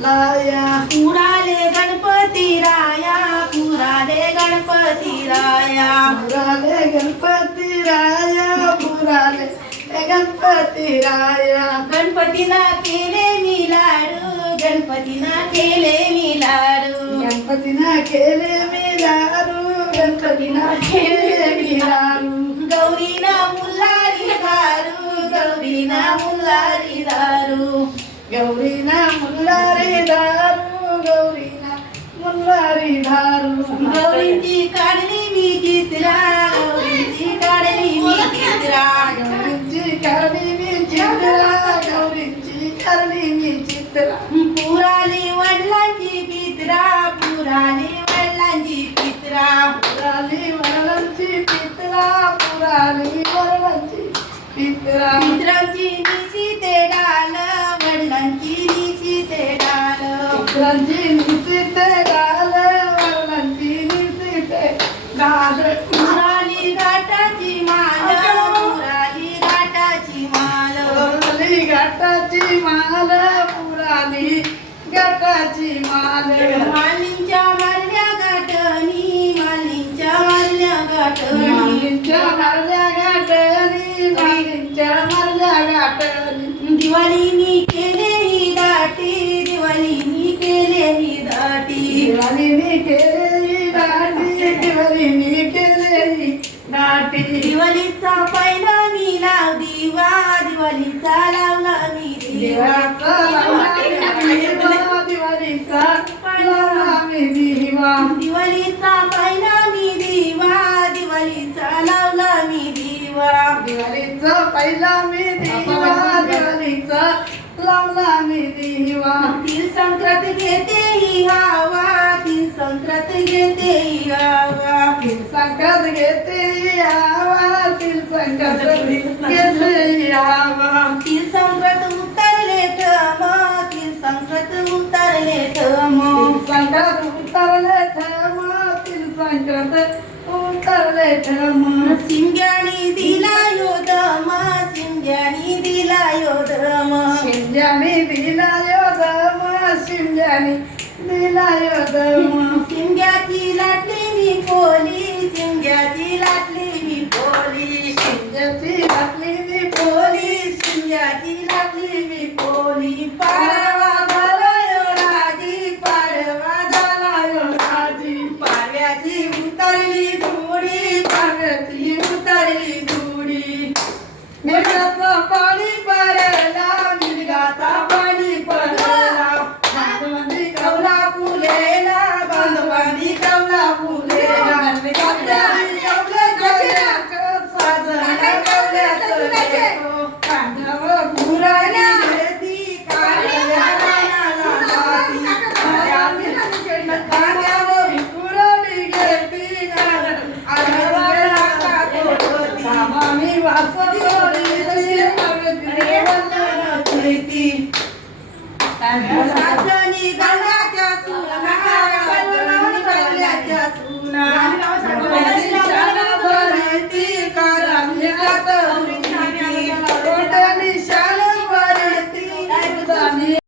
लाया पुराले गणपती राया, पुराले गणपती राया. पुराले गणपती राया, पुराले गणपती राया. गणपतीला केले मी लाडू, गणपतीला केले मी लाडू. गणपतीना केले मी लाडू, गणपतीना केले मी लाडू. गौरीना मुल्लारी दारू, गौरीना मुल्लारी दारू. गौरीना मुल्लारी दारू, गौरीना मुल्लारी दारू. गौरींची काढली मी चित्रा, गौरींची काढली मी चित्रा. गौरींची करणी मी चित्रा, गौरींची करणी मी चित्रा. पुराली वडिलांची पित्रा, पुराली वडिलांची पित्रा. पुराली वडिलांची पित्रा, पुराली वडिलांची पित्रा. पित्रांची निशी ते डाल, वडिलांची निशी ते डाल. पित्रांची निसिते गाल, वडिलांची निसिते गाल. पुराली घाटाची माल, पुराली घाटाची माल. पुराली घाटाची माल, पुराली घाटाची माल. मालींच्या मारल्या गाठणी, मालींच्या मारल्या गाठणी. मालींच्या मारल्या गाठणी, मालींच्या मारल्या गाठणी. दिवाळीनी केले ही दाटी, दिवाळीनी केले ही दाटी. दिवाळीनी केलेली दाटी, दिवाळीनी केलेली दाटी. दिवाळीचा पहिला मी लाव दिवा, दिवाळीचा लावला मी दिवा. दिवाळीचा लावला मी दिवा, दिवाळीचा लावला मी दिवा. दिवाळीचा पहिला मी दिवा, दिवाळीचा लावला मी दिवा. दिवाळीचा पहिला मी दिवा, दिवाळीचा लावला मी दिवा. तीन संक्रांत घेते ही हवा, तीन संक्रांत घेते ही हवा. संकट घेते यावा, तिल संकट घेते यावा. तीन संक्रांत उतरले थम, तीन संक्रांत उतरले थम. संकट उतरले थम, तिल संकट उतरले थम. शिंग्यानी दिला योदम, शिंग्यानी दिला योदम. शिंजानी दिला योदम, शिंजानी दिला योदम. शिंग्याची लाटली मी पोली, शिंग्याची लाटली मी पोली. शिंजाची लागली मी पोली, शिंग्याची लाटली मी पोली. पाडवा झाला यो राजी, पाडवा झाला यो राजी. पाडव्याची उतरली धुडी, पाडव्याची उतरली धुडी. मिरगाचा पाणी पडला, मिरगाचा पाणी पडला. बांधवानी कवला फुलेला, बांधवानी कवला फुलेला. बांधवानी कवल्याचं लेकं, साजन कवल्याचं लेकं. कांद्यावर फुलाली रेती, कांद्याला रानाला माती. कांद्यावर फुलाली रेती, आढळला काकोती. आम्ही वासवली रे वल्लभ प्रीती. सासणी गंगाच्या सुना, सासणी गंगाच्या सुना.